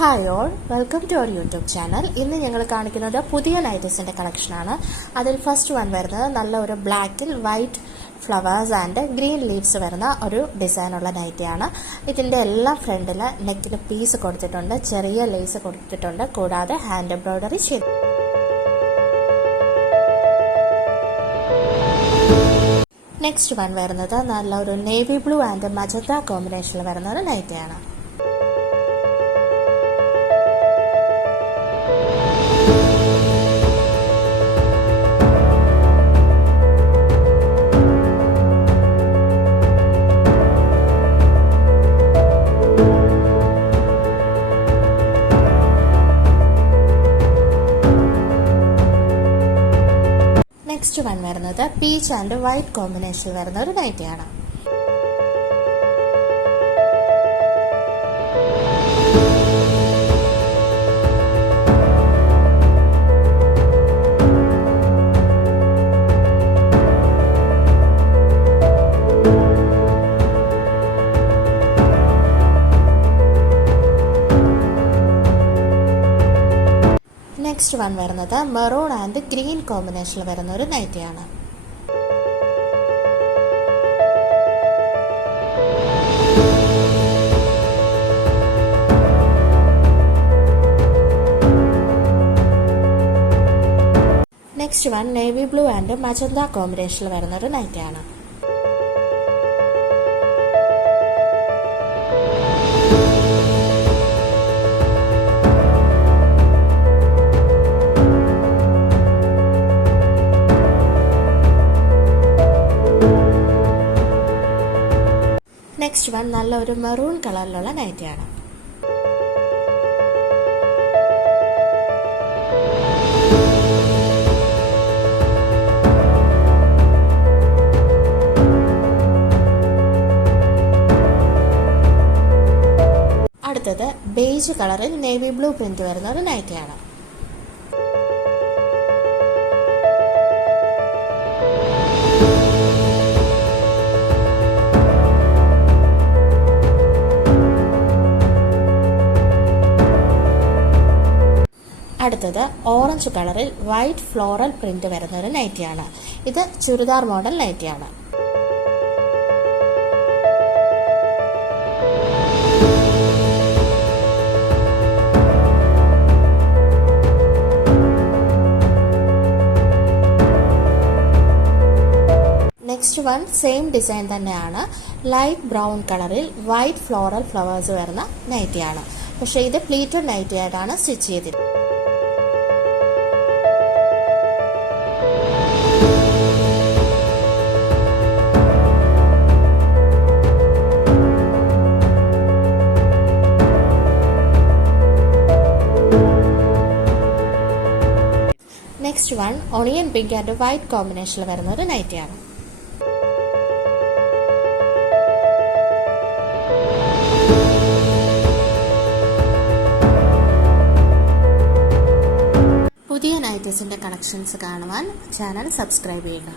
Hi all, welcome to our YouTube channel. ഇന്ന് ഞങ്ങൾ കാണിക്കുന്നത് പുതിയ നൈറ്റീസിൻ്റെ കളക്ഷനാണ്. അതിൽ ഫസ്റ്റ് വൺ വരുന്നത് നല്ല ഒരു ബ്ലാക്കിൽ white flowers and green leaves വരുന്ന ഒരു ഡിസൈനുള്ള നൈറ്റിയാണ്. ഇതിൻ്റെ എല്ലാ ഫ്രണ്ടിൽ നെക്കിൽ പീസ് കൊടുത്തിട്ടുണ്ട്, ചെറിയ ലേസ് കൊടുത്തിട്ടുണ്ട്, കൂടാതെ ഹാൻഡ് എംബ്രോയ്ഡറി ചെയ്തു. നെക്സ്റ്റ് വൺ വരുന്നത് നല്ല ഒരു നേവി ബ്ലൂ ആൻഡ് മജന്ത കോമ്പിനേഷനിൽ വരുന്ന ഒരു നൈറ്റിയാണ്. നെക്സ്റ്റ് വൺ വരുന്നത് പീച്ച് ആൻഡ് വൈറ്റ് കോമ്പിനേഷൻ വരുന്ന ഒരു നൈറ്റിയാണ്. നെക്സ്റ്റ് വൺ വരുന്നത് മെറൂൺ ആൻഡ് ഗ്രീൻ കോമ്പിനേഷനിൽ വരുന്ന ഒരു നൈറ്റിയാണ്. Next one navy blue and magenta കോമ്പിനേഷനിൽ വരുന്ന ഒരു നൈറ്റിയാണ്. നെക്സ്റ്റ് വൺ നല്ല ഒരു മെറൂൺ കളറിലുള്ള നൈറ്റിയാണ്. അടുത്തത് ബേജ് കളറിൽ നേവി ബ്ലൂ പ്രിന്റ് വരുന്ന ഒരു നൈറ്റിയാണ്. അടുത്തത് ഓറഞ്ച് കളറിൽ വൈറ്റ് ഫ്ലോറൽ പ്രിന്റ് വരുന്ന ഒരു നൈറ്റിയാണ്. ഇത് ചുരിദാർ മോഡൽ നൈറ്റിയാണ്. നെക്സ്റ്റ് വൺ സെയിം ഡിസൈൻ തന്നെയാണ്. ലൈറ്റ് ബ്രൗൺ കളറിൽ വൈറ്റ് ഫ്ലോറൽ ഫ്ലവേഴ്സ് വരുന്ന നൈറ്റിയാണ്. പക്ഷേ ഇത് പ്ലീറ്റഡ് നൈറ്റി ആയിട്ടാണ് സ്റ്റിച്ച് ചെയ്തിരിക്കുന്നത്. Next one onion pink and white combination വരുന്ന ഒരു നൈറ്റിയാണ്. പുതിയ നൈറ്റീസിന്റെ കളക്ഷൻസ് കാണുവാൻ ചാനൽ സബ്സ്ക്രൈബ് ചെയ്യുക.